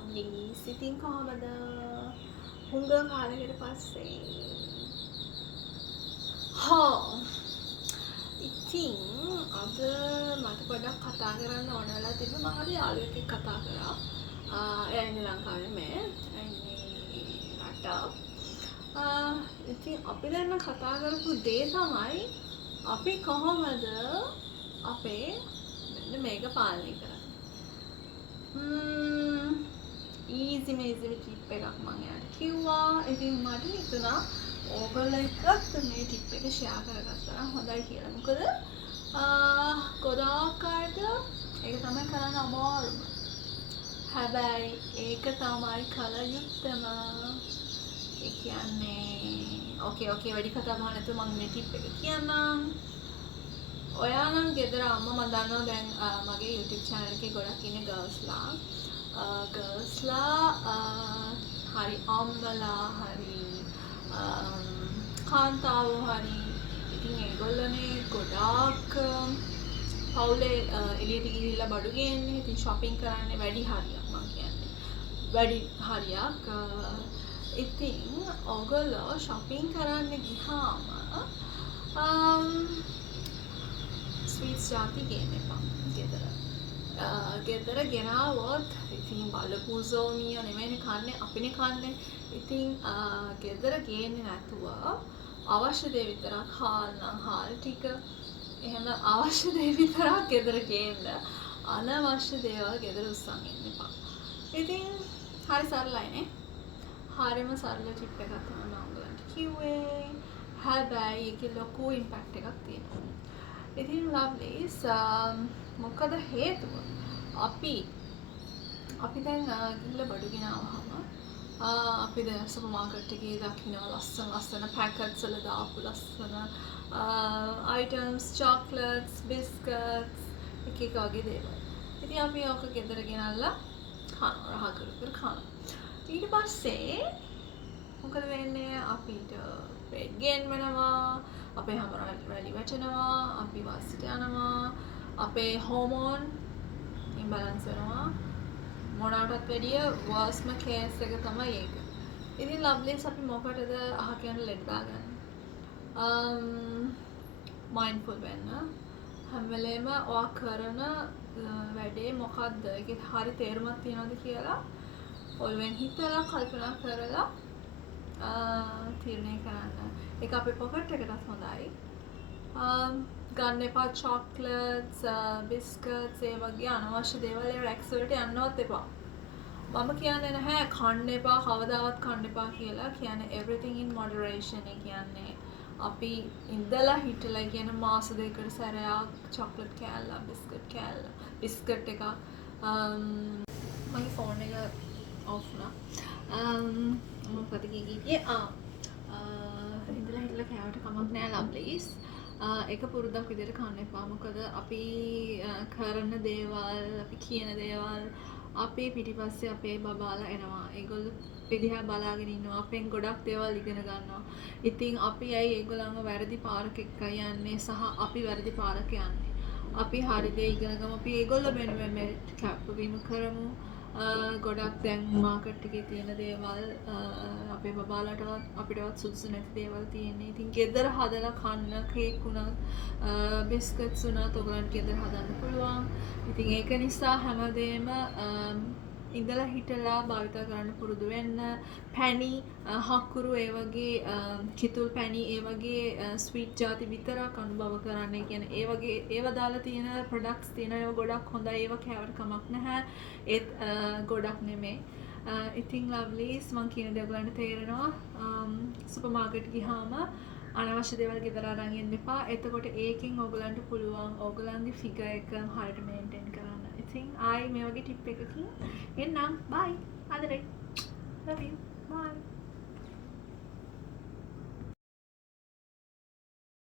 lovely. Sitting කොහමද? හුඟ කාලයකට පස්සේ. ඉතින් අද මට පොඩ්ඩක් කතා කරන්න ඕන වෙලා තිබ්බ. මම අද යාළුවෙක් එක්ක කතා කරා. එයා ඉන්නේ ලංකාවේ මේ. රට. ඉතින් අපි දැන් කතා කරපු දේ තමයි අපි කොහොමද අපේ මේක පාලනය කරන්නේ. easy ටිප් එකක් මම යාට කිව්වා. ඉතින් මට හිතුණා ඕගොල්ලෝ එක්කත් මේ ටිප් එක ෂෙයා කරගත්තා නම් හොඳයි කියලා. මොකද ගොඩාක් අයට ඒක තමයි කරන්න අමාරුම. හැබැයි ඒක තමයි කල යුත්තම. ඒ කියන්නේ ඕකේ වැඩි කතා බහ නැතුව මම මේ ටිප් එක කියන්නම්. ඔයා නම් ගෙදර අම්මා මම දන්නවා දැන් මගේ YouTube channel එකේ ගොඩක් ඉන්නේ ගර්ල්ස්ලා හරි අම්මලා හරි කාන්තාවෝ හරි ඉතින් ඒගොල්ලෝනේ ගොඩාක් පවුලේ එළියට ගිහිල්ලා බඩු ගේන්නේ. ඉතින් shopping කරන්නේ වැඩි හරියක් මම කියන්නේ. වැඩි හරියක් ඉතින් ඔයගොල්ලෝ shopping කරන්න ගියාම ස්වීට්ස් ಜಾති ගේන්න එපා ගෙදර. ගෙදර ගෙනාවොත් ඉතින් බලපූසෝමිය නෙමෙයිනේ කන්නේ අපිනේ කන්නේ. ඉතින් ගෙදර ගේන්නේ නැතුව අවශ්‍ය දේ විතරක් හාල් නම් හාල් ටික එහෙම අවශ්‍ය දේ විතරක් ගෙදර ගේන්න. අනවශ්‍ය දේවල් ගෙදර උස්සන් ඉන්න එපා. ඉතින් හරි සරලයිනේ. හරිම සරල ටිප් එකක් තමයි මම ඔයගලන්ට කිව්වේ. හැබැයි ඒකේ ලොකු ඉම්පැක්ට් එකක් තියෙනවා. ඉතින් ලව්ලිස් මොකද හේතුව අපි දැන් ගිහලා බඩු ගෙනාවහම අපි දැන් සුපර් මාකට් එකේ දකින්න ලස්සන පැකට්ස් වල දාපු ලස්සන items chocolates biscuits එක වගේ දේවල්. ඉතින් අපි ඕක ගෙදර ගෙනල්ලා කනවා රහ කර කනවා. ඊට පස්සේ මොකද වෙන්නේ අපිට weight gain වෙනවා. අපේ හැම රැලි වැටෙනවා, අපි වාසියට යනවා, අපේ හෝමෝන් ඉම්බැලන්ස් වෙනවා. මොනකටත් වැඩිය වර්ස්ම කේස් එක තමයි ඒක. ඉතින් ලව්ලිස් අපි මොකටද අහ කියන ලෙඩ දාගන්නේ? මයින්ඩ්ෆුල් වෙන්න. හැම වෙලේම ඔයා කරන වැඩේ මොකද්ද? ඒකේ හරි තේරුමක් තියනවද කියලා ඔළුවෙන් හිතලා කල්පනා කරලා තීරණය කරන්න. ඒක අපේ පොකට් එකටත් හොඳයි. ගන්න එපා චොක්ලට්ස්, බිස්කට්ස් ඒ වගේ අනවශ්‍ය දේවල් ඒවට එක්ස් වලට යන්නවත් එපා. මම කියන්නේ නැහැ කන්න එපා කවදාවත් කන්න එපා කියලා. කියන්නේ everything in moderation. ඒ කියන්නේ අපි ඉඳලා හිටලා කියන මාස දෙකකට සැරයක් චොක්ලට් කෑල්ල, බිස්කට් එකක් මගේ ෆෝන් එක ඔෆ් වුණා. මොකද කිව්වේ? ඉඳලා හිටලා කෑවට කමක් නෑ ලව්ලිස්. ඒක පුරුද්දක් විදිහට කන්න එපා. මොකද අපි කරන දේවල්, අපි කියන දේවල් අපේ පිටිපස්සේ අපේ බබාලා එනවා. ඒගොල්ලෝ පිටිහා බලාගෙන ඉන්නවා. අපෙන් ගොඩක් දේවල් ඉගෙන ගන්නවා. ඉතින් අපි ඇයි ඒගොල්ලන්ව වැරදි පාරක එක්ක යන්නේ සහ අපි වැරදි පාරක යන්නේ. අපි හරි දේ ඉගෙන ගමු. අපි ඒගොල්ලෝ වෙනුවෙන් මේ කැපවීම කරමු. ගොඩක් දැන් මාකට් එකේ තියෙන දේවල් අපේ බබාලටවත් අපිටවත් සුදුසු නැති දේවල් තියෙන්නේ. ඉතින් ගෙදර හදලා කන්න කේක් උනත් බිස්කට්ස් උනත් ඔයගලන්ට ගෙදර හදන්න පුළුවන්. ඉතින් ඒක නිසා හැමදේම ඉඳලා හිටලා භාවිතා කරන්න පුරුදු වෙන්න. පැණි, හකුරු ඒ වගේ කිතුල් පැණි ඒ වගේ ස්වීට් ಜಾති විතරක් අනුභව කරන්න. ඒ කියන්නේ ඒ වගේ ඒවා දාලා තියෙන ප්‍රොඩක්ට්ස් තියෙන ඒවා ගොඩක් හොඳයි. ඒවා කෑවට කමක් නැහැ. ඒත් ගොඩක් නෙමෙයි. ඉතින් ලව්ලිස් මං කියන දේ ඔයගලන්ට තේරෙනවා. සුපර් මාකට් ගියාම අනවශ්‍ය දේවල් ගෙදර අරන් එන්න එපා. එතකොට ඒකෙන් ඔයගලන්ට පුළුවන් ඔයගලන්ගේ ෆිගර් එක හරියට මේන්ටේන් කරන්න. ඉතින් ආයි මේ වගේ ටිප් එකකින් එන්නම්. බයි. ආදරේ. love you. bye.